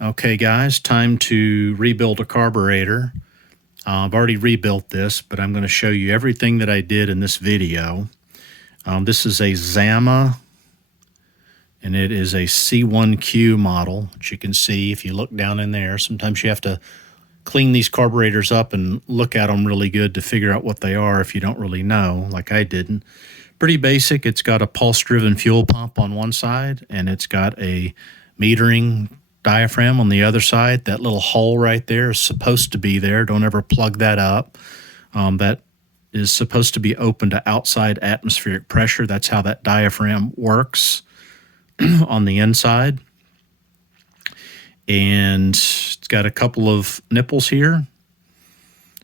Okay, guys, time to rebuild a carburetor. I've already rebuilt this, but I'm going to show you everything that I did in this video. This is a Zama, and it is a C1Q model, which you can see if you look down in there. Sometimes you have to clean these carburetors up and look at them really good to figure out what they are if you don't really know, like I didn't. Pretty basic. It's got a pulse-driven fuel pump on one side, and it's got a metering diaphragm on the other side. That little hole right there is supposed to be there. Don't ever plug that up. That is supposed to be open to outside atmospheric pressure. That's how that diaphragm works on the inside. And it's got a couple of nipples here.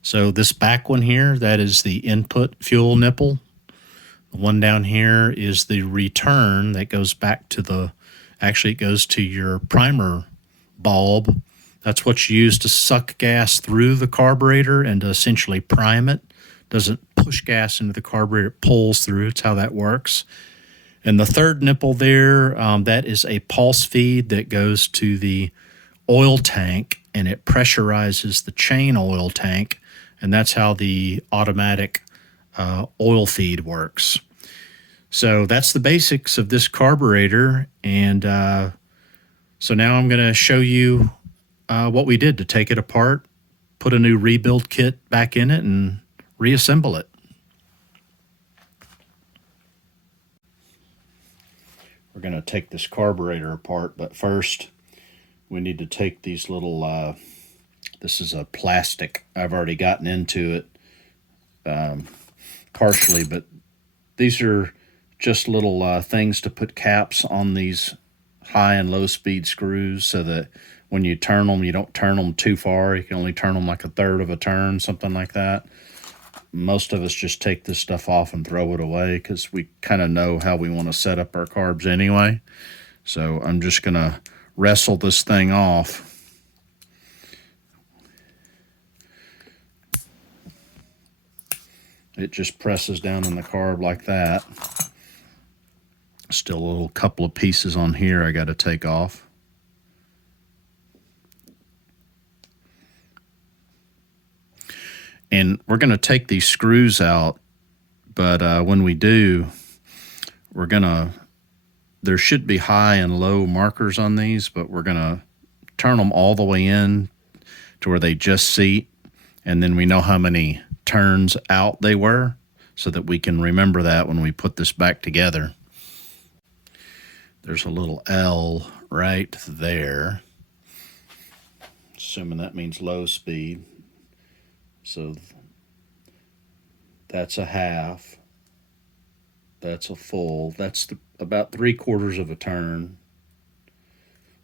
So this back one here, that is the input fuel nipple. The one down here is the return that goes back to the, actually it goes to your primer bulb. That's what's used to suck gas through the carburetor and to essentially prime it. Doesn't push gas into the carburetor, it pulls through. It's how that works. And the third nipple there, that is a pulse feed that goes to the oil tank, and it pressurizes the chain oil tank, and that's how the automatic oil feed works. So that's the basics of this carburetor, and so now I'm going to show you what we did to take it apart, put a new rebuild kit back in it, and reassemble it. We're going to take this carburetor apart, but first we need to take these little, this is a plastic. I've already gotten into it partially, but these are just little things to put caps on these high and low speed screws so that when you turn them, you don't turn them too far. You can only turn them like a third of a turn, something like that. Most of us just take this stuff off and throw it away because we kind of know how we want to set up our carbs anyway. So I'm just going to wrestle this thing off. It just presses down in the carb like that. Still a little couple of pieces on here I got to take off. And we're going to take these screws out, but when we do, we're going to, there should be high and low markers on these, but we're going to turn them all the way in to where they just seat, and then we know how many turns out they were so that we can remember that when we put this back together. There's a little L right there, assuming that means low speed. So that's a half, that's a full, that's about 3/4 of a turn.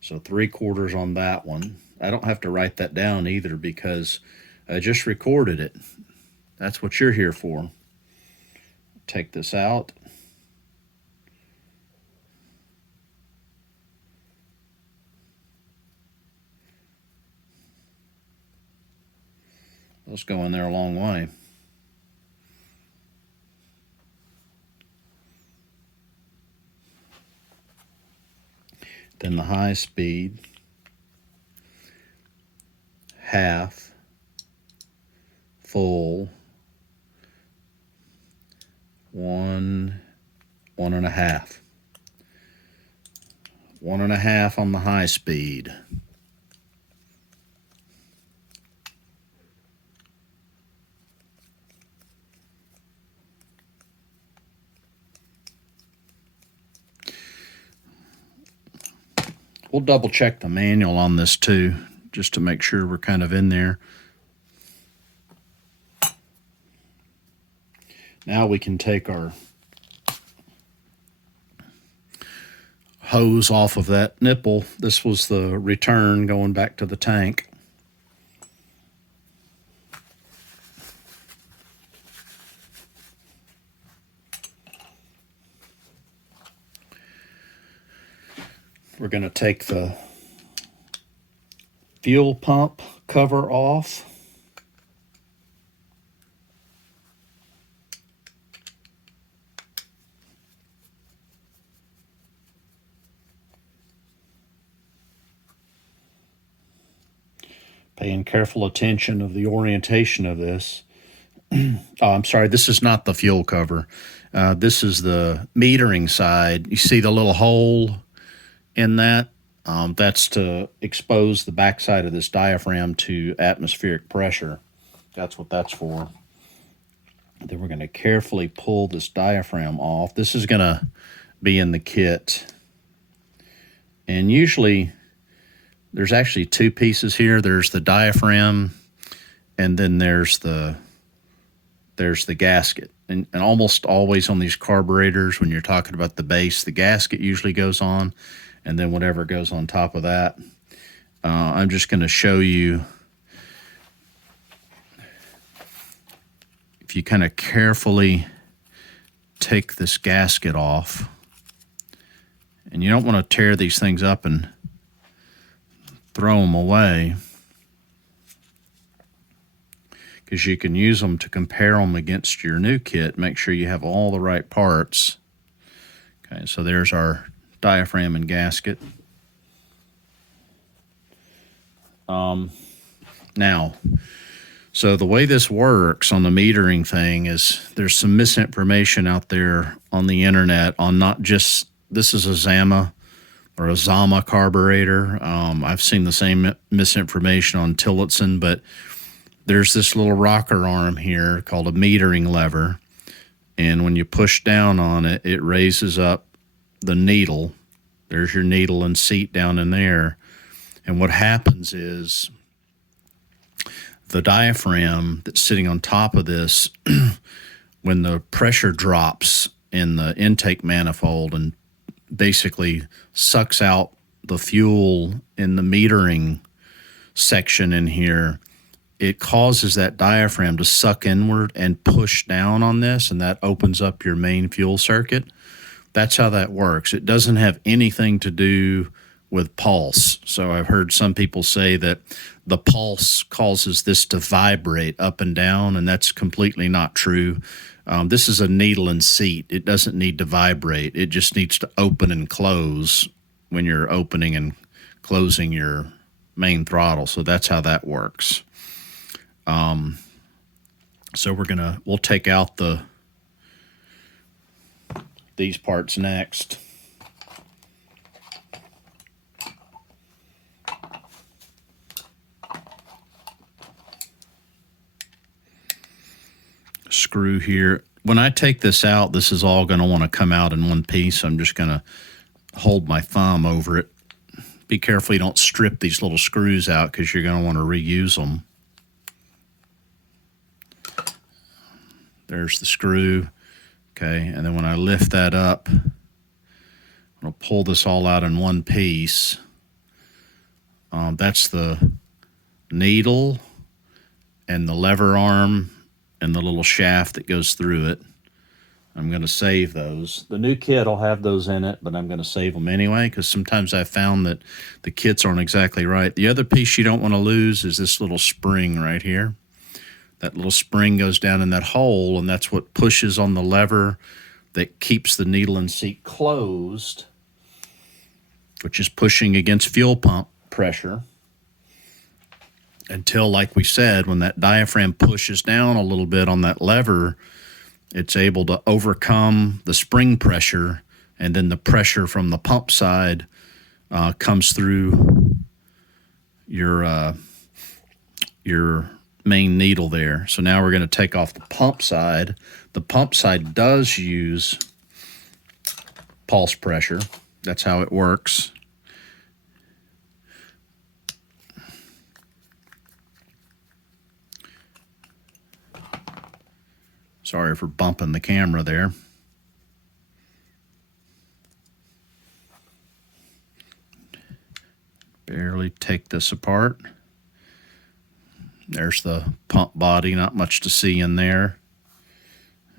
So 3/4 on that one. I don't have to write that down either because I just recorded it. That's what you're here for. Take this out. Those go in there a long way. Then the high speed, half, full, 1, 1.5. 1.5 on the high speed. We'll double check the manual on this too, just to make sure we're kind of in there. Now we can take our hose off of that nipple. This was the return going back to the tank. We're going to take the fuel pump cover off. Paying careful attention of the orientation of this. Oh, I'm sorry, this is not the fuel cover. This is the metering side. You see the little hole in that? That's to expose the backside of this diaphragm to atmospheric pressure. That's what that's for. Then we're going to carefully pull this diaphragm off. This is going to be in the kit. And usually there's actually two pieces here. There's the diaphragm, and then there's the gasket. And almost always on these carburetors, when you're talking about the base, the gasket usually goes on, and then whatever goes on top of that. I'm just going to show you. If you kind of carefully take this gasket off, and you don't want to tear these things up and throw them away, because you can use them to compare them against your new kit. Make sure you have all the right parts. Okay, so there's our diaphragm and gasket. Now, so the way this works on the metering thing is there's some misinformation out there on the internet on not just, this is a Zama or a Zama carburetor. I've seen the same misinformation on Tillotson, but there's this little rocker arm here called a metering lever. And when you push down on it, it raises up the needle. There's your needle and seat down in there. And what happens is the diaphragm that's sitting on top of this, when the pressure drops in the intake manifold and basically sucks out the fuel in the metering section in here, it causes that diaphragm to suck inward and push down on this, and that opens up your main fuel circuit. That's how that works. It doesn't have anything to do with pulse. So I've heard some people say that the pulse causes this to vibrate up and down, and that's completely not true. This is a needle and seat. It doesn't need to vibrate. It just needs to open and close when you're opening and closing your main throttle. So that's how that works. So we'll take out these parts next. Screw here. When I take this out, this is all going to want to come out in one piece. I'm just going to hold my thumb over it. Be careful you don't strip these little screws out, because you're going to want to reuse them. There's the screw. Okay, and then when I lift that up, I'll pull this all out in one piece. That's the needle and the lever arm and the little shaft that goes through it. I'm going to save those. The new kit will have those in it, but I'm going to save them anyway, because sometimes I've found that the kits aren't exactly right. The other piece you don't want to lose is this little spring right here. That little spring goes down in that hole, and that's what pushes on the lever that keeps the needle and seat closed, which is pushing against fuel pump pressure until, like we said, when that diaphragm pushes down a little bit on that lever, it's able to overcome the spring pressure, and then the pressure from the pump side comes through your main needle there. So now we're going to take off the pump side. The pump side does use pulse pressure. That's how it works. Sorry for bumping the camera there. Barely take this apart. There's the pump body, not much to see in there.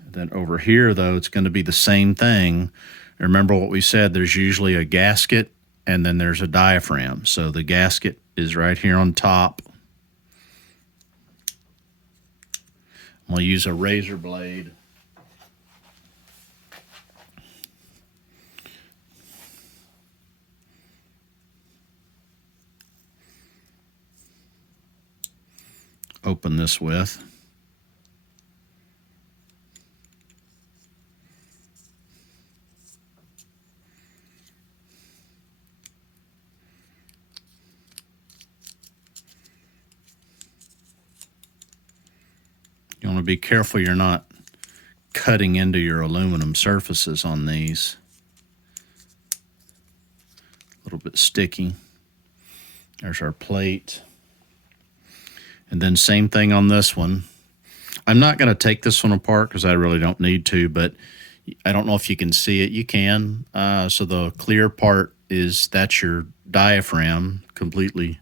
Then over here, though, it's going to be the same thing. Remember what we said, there's usually a gasket and then there's a diaphragm. So the gasket is right here on top. I'm going to use a razor blade. open this with. You want to be careful you're not cutting into your aluminum surfaces on these. A little bit sticky. There's our plate. And then same thing on this one. I'm not going to take this one apart because I really don't need to, but I don't know if you can see it. You can. So the clear part that's your diaphragm completely.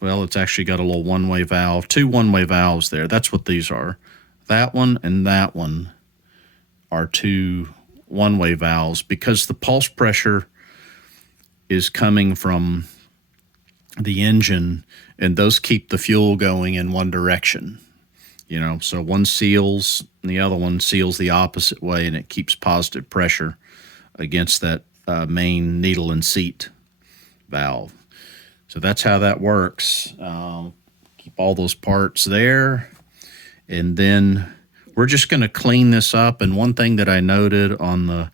Well, it's actually got a little one-way valve, 2 one-way valves there. That's what these are. That one and that one are 2 one-way valves because the pulse pressure is coming from the engine, and those keep the fuel going in one direction. You know, so one seals and the other one seals the opposite way, and it keeps positive pressure against that main needle and seat valve. So that's how that works. Keep all those parts there. And then we're just going to clean this up. And one thing that I noted on the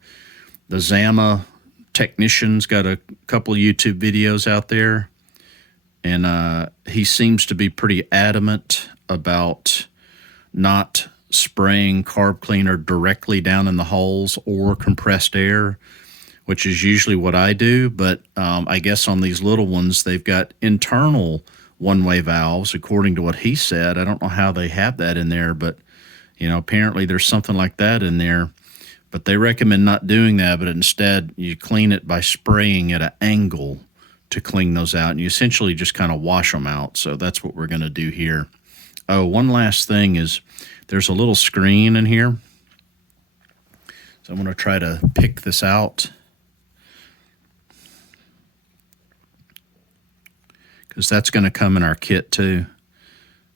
Zama technician's got a couple YouTube videos out there. And he seems to be pretty adamant about not spraying carb cleaner directly down in the holes or compressed air, which is usually what I do. But I guess on these little ones, they've got internal one-way valves, according to what he said. I don't know how they have that in there, but, you know, apparently there's something like that in there. But they recommend not doing that, but instead you clean it by spraying at an angle to clean those out. And you essentially just kind of wash them out. So that's what we're going to do here. Oh, one last thing is there's a little screen in here. So I'm going to try to pick this out, because that's going to come in our kit too.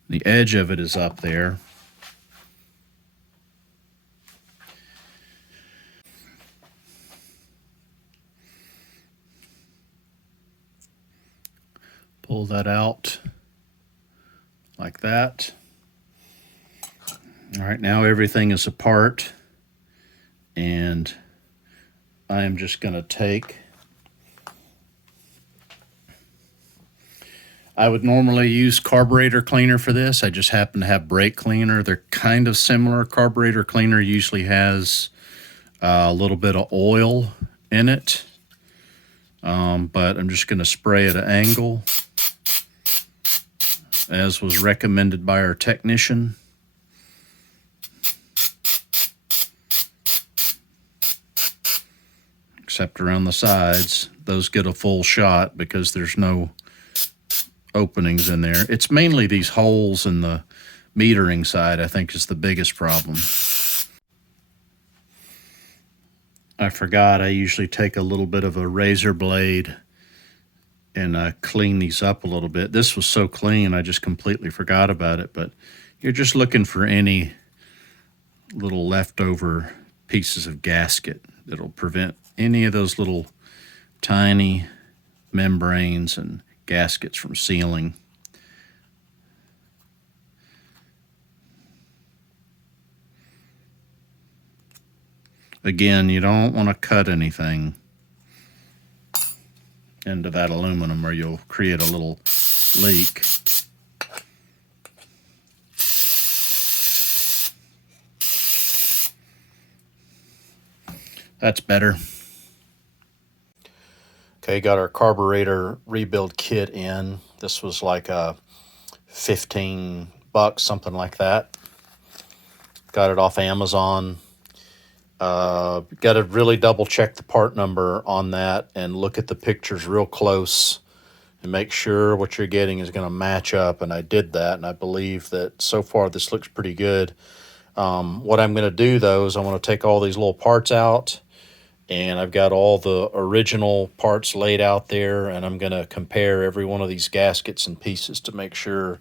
The edge of it is up there. Pull that out like that. All right, now everything is apart, and I am just going to take, I would normally use carburetor cleaner for this. I just happen to have brake cleaner. They're kind of similar. Carburetor cleaner usually has a little bit of oil in it, but I'm just going to spray at an angle, as was recommended by our technician. Except around the sides. Those get a full shot because there's no openings in there. It's mainly these holes in the metering side, I think, is the biggest problem. I forgot I usually take a little bit of a razor blade and clean these up a little bit. This was so clean, I just completely forgot about it. But you're just looking for any little leftover pieces of gasket that'll prevent any of those little tiny membranes and gaskets from sealing. Again, you don't want to cut anything into that aluminum or you'll create a little leak. That's better. Okay, got our carburetor rebuild kit in. This was like $15, something like that. Got it off Amazon. Got to really double check the part number on that and look at the pictures real close and make sure what you're getting is going to match up. And I did that, and I believe that so far this looks pretty good. What I'm going to do, though, is I want to take all these little parts out, and I've got all the original parts laid out there, and I'm going to compare every one of these gaskets and pieces to make sure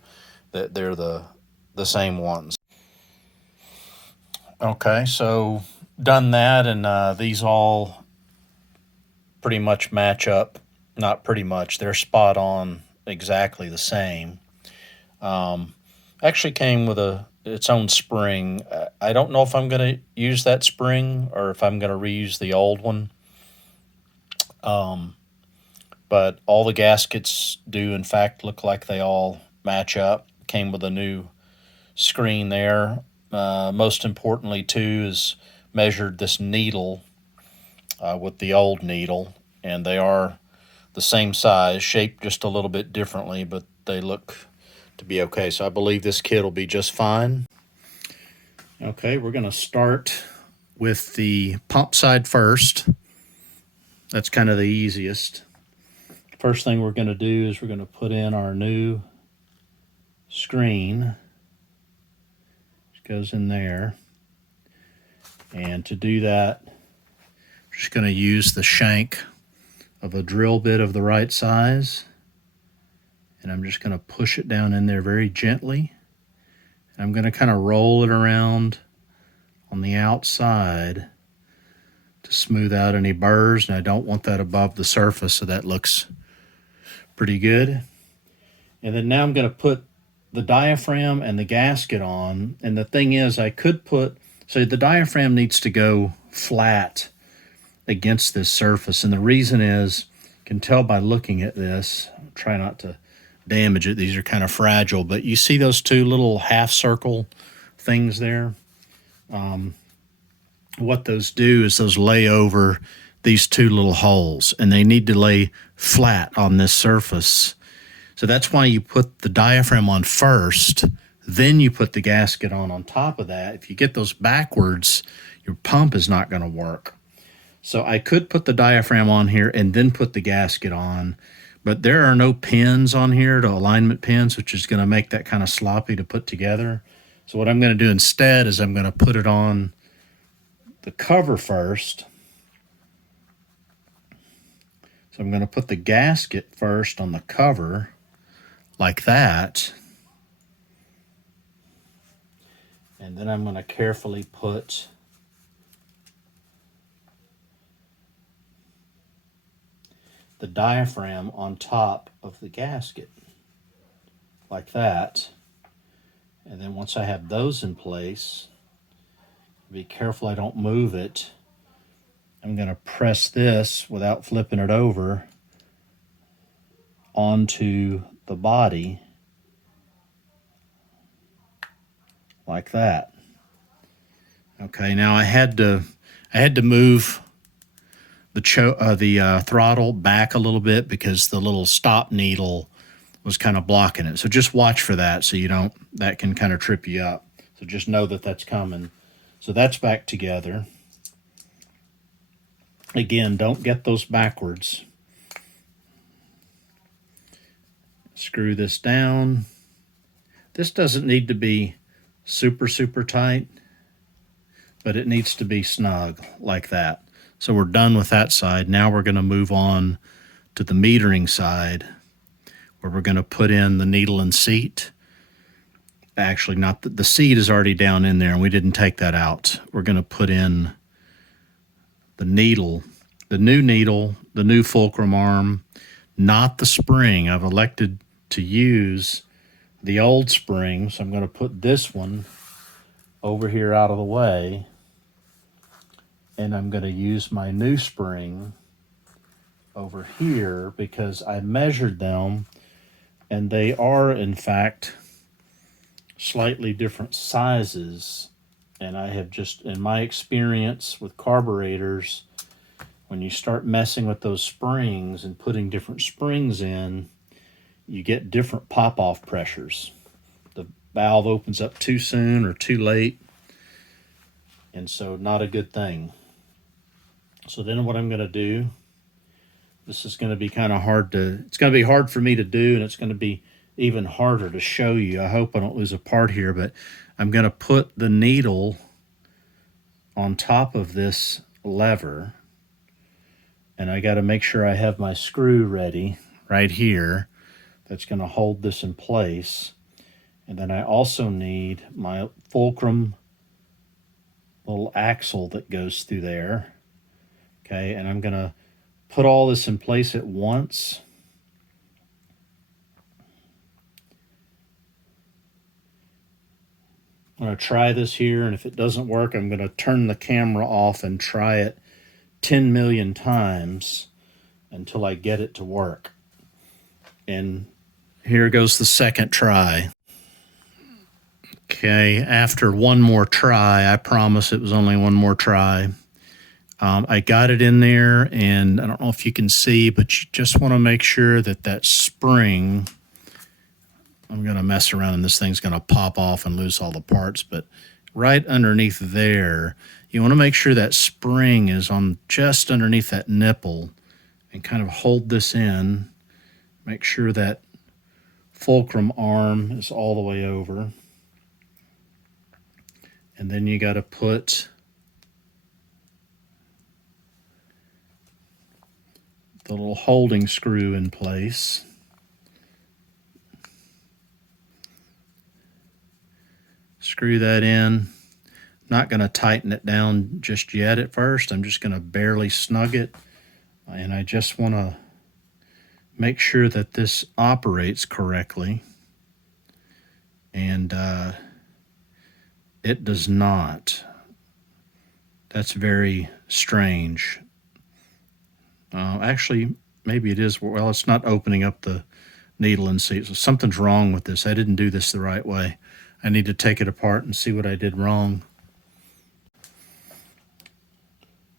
that they're the same ones. Okay, so done that, and these all pretty much match up. Not pretty much, they're spot on, exactly the same. Actually came with its own spring. I don't know if I'm going to use that spring or if I'm going to reuse the old one. But all the gaskets do in fact look like they all match up. Came with a new screen there. Most importantly too is measured this needle with the old needle, and they are the same size, shaped just a little bit differently, but they look to be okay. So I believe this kit will be just fine. Okay, we're going to start with the pump side first. That's kind of the easiest. First thing we're going to do is we're going to put in our new screen, which goes in there. And to do that, we're just going to use the shank of a drill bit of the right size. And I'm just going to push it down in there very gently. I'm going to kind of roll it around on the outside to smooth out any burrs, and I don't want that above the surface, so that looks pretty good. And then now I'm going to put the diaphragm and the gasket on, and the thing is I could put, so the diaphragm needs to go flat against this surface, and the reason is, you can tell by looking at this, I'll try not to damage it, these are kind of fragile, but you see those two little half circle things there? What those do is those lay over these two little holes, and they need to lay flat on this surface. So that's why you put the diaphragm on first, then you put the gasket on top of that. If you get those backwards, your pump is not going to work. So I could put the diaphragm on here and then put the gasket on, but there are no pins on here, to alignment pins, which is going to make that kind of sloppy to put together. So what I'm going to do instead is I'm going to put it on the cover first. So I'm going to put the gasket first on the cover, like that. And then I'm going to carefully put the diaphragm on top of the gasket, like that. And then once I have those in place, be careful I don't move it. I'm going to press this without flipping it over onto the body, like that. Okay, now I had to move the throttle back a little bit because the little stop needle was kind of blocking it. So just watch for that, so you don't, that can kind of trip you up. So just know that that's coming. So that's back together. Again, don't get those backwards. Screw this down. This doesn't need to be super, super tight, but it needs to be snug like that. So we're done with that side. Now we're going to move on to the metering side, where we're going to put in the needle and seat. Actually, not the seat is already down in there, and we didn't take that out. We're going to put in the needle, the new fulcrum arm, not the spring. I've elected to use the old spring, so I'm going to put this one over here out of the way, and I'm going to use my new spring over here because I measured them, and they are in fact slightly different sizes. And I have just, in my experience with carburetors, when you start messing with those springs and putting different springs in, you get different pop-off pressures. The valve opens up too soon or too late, and so not a good thing. So then what I'm going to do, this is going to be kind of hard to, it's going to be hard for me to do, and it's going to be even harder to show you. I hope I don't lose a part here, but I'm going to put the needle on top of this lever, and I got to make sure I have my screw ready right here that's going to hold this in place. And then I also need my fulcrum little axle that goes through there. Okay, and I'm going to put all this in place at once. I'm going to try this here, and if it doesn't work, I'm going to turn the camera off and try it 10 million times until I get it to work. And here goes the second try. Okay, after one more try, I promise it was only one more try. I got it in there, and I don't know if you can see, but you just want to make sure that that spring, I'm going to mess around and this thing's going to pop off and lose all the parts, but right underneath there, you want to make sure that spring is on just underneath that nipple and kind of hold this in. Make sure that fulcrum arm is all the way over. And then you got to put the little holding screw in place. Screw that in. Not going to tighten it down just yet at first. I'm just going to barely snug it. And I just want to make sure that this operates correctly. And it does not. That's very strange. Actually, maybe it is. Well, it's not opening up the needle and seat. So something's wrong with this. I didn't do this the right way. I need to take it apart and see what I did wrong.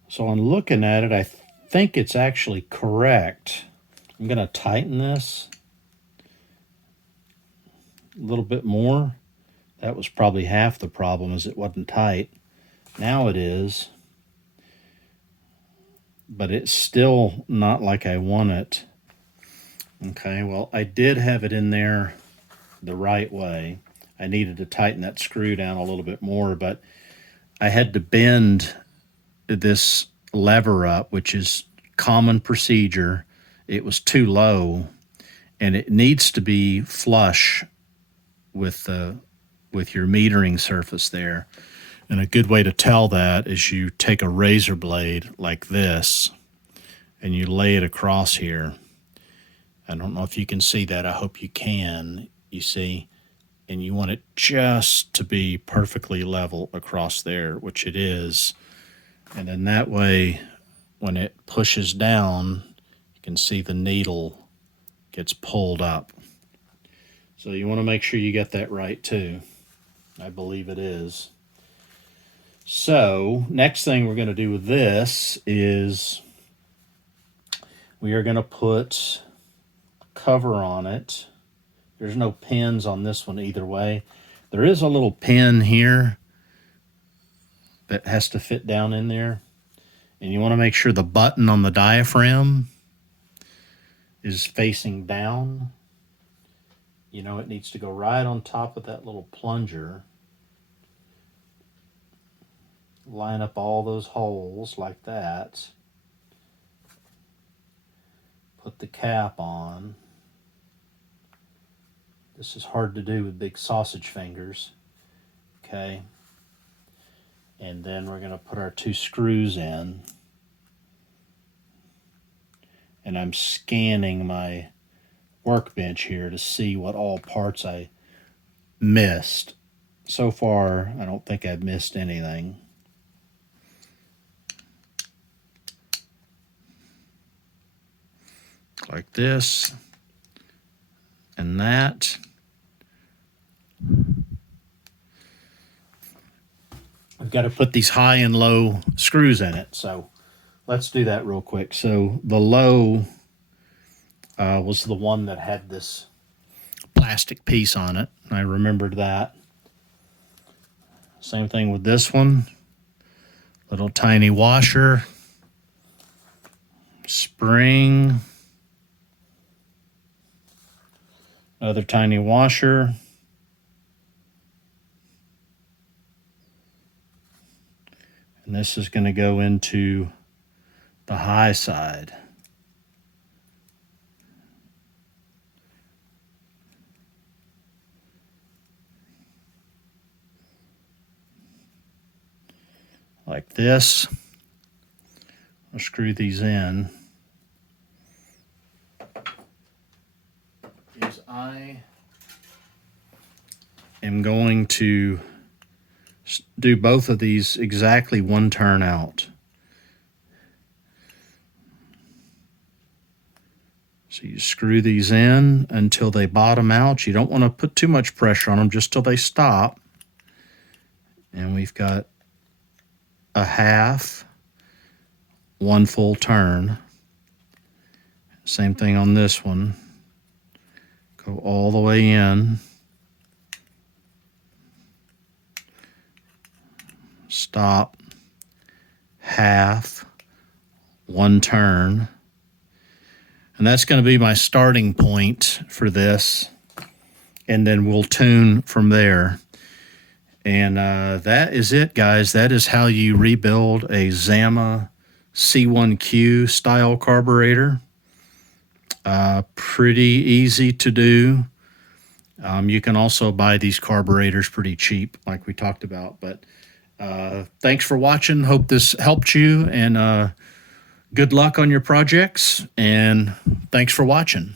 So on looking at it, I think it's actually correct. I'm going to tighten this a little bit more. That was probably half the problem, is it wasn't tight. Now it is. But it's still not like I want it. Okay, well, I did have it in there the right way. I needed to tighten that screw down a little bit more, but I had to bend this lever up, which is common procedure. It was too low, and it needs to be flush with your metering surface there. And a good way to tell that is you take a razor blade like this and you lay it across here. I don't know if you can see that. I hope you can. You see? And you want it just to be perfectly level across there, which it is. And then that way, when it pushes down, you can see the needle gets pulled up. So you want to make sure you get that right too. I believe it is. So next thing we're going to do with this is we are going to put cover on it. There's no pins on this one either way. There is a little pin here that has to fit down in there. And you want to make sure the button on the diaphragm is facing down. You know, it needs to go right on top of that little plunger. Line up all those holes like that. Put the cap on. This is hard to do with big sausage fingers. Okay. And then we're going to put our two screws in. And I'm scanning my workbench here to see what all parts I missed. So far, I don't think I've missed anything. Like this and that. I've got to put these high and low screws in it, so let's do that real quick. So the low was the one that had this plastic piece on it. I remembered that. Same thing with this one. Little tiny washer. Spring. Another tiny washer. And this is going to go into the high side. Like this. I'll screw these in. I am going to do both of these exactly one turn out. So you screw these in until they bottom out. You don't want to put too much pressure on them, just till they stop. And we've got a half, one full turn. Same thing on this one. Go all the way in. Stop. Half, one turn. And that's going to be my starting point for this. And then we'll tune from there. And that is it, guys. That is how you rebuild a Zama C1Q style carburetor. Pretty easy to do. You can also buy these carburetors pretty cheap, like we talked about. But thanks for watching. Hope this helped you, and good luck on your projects, and thanks for watching.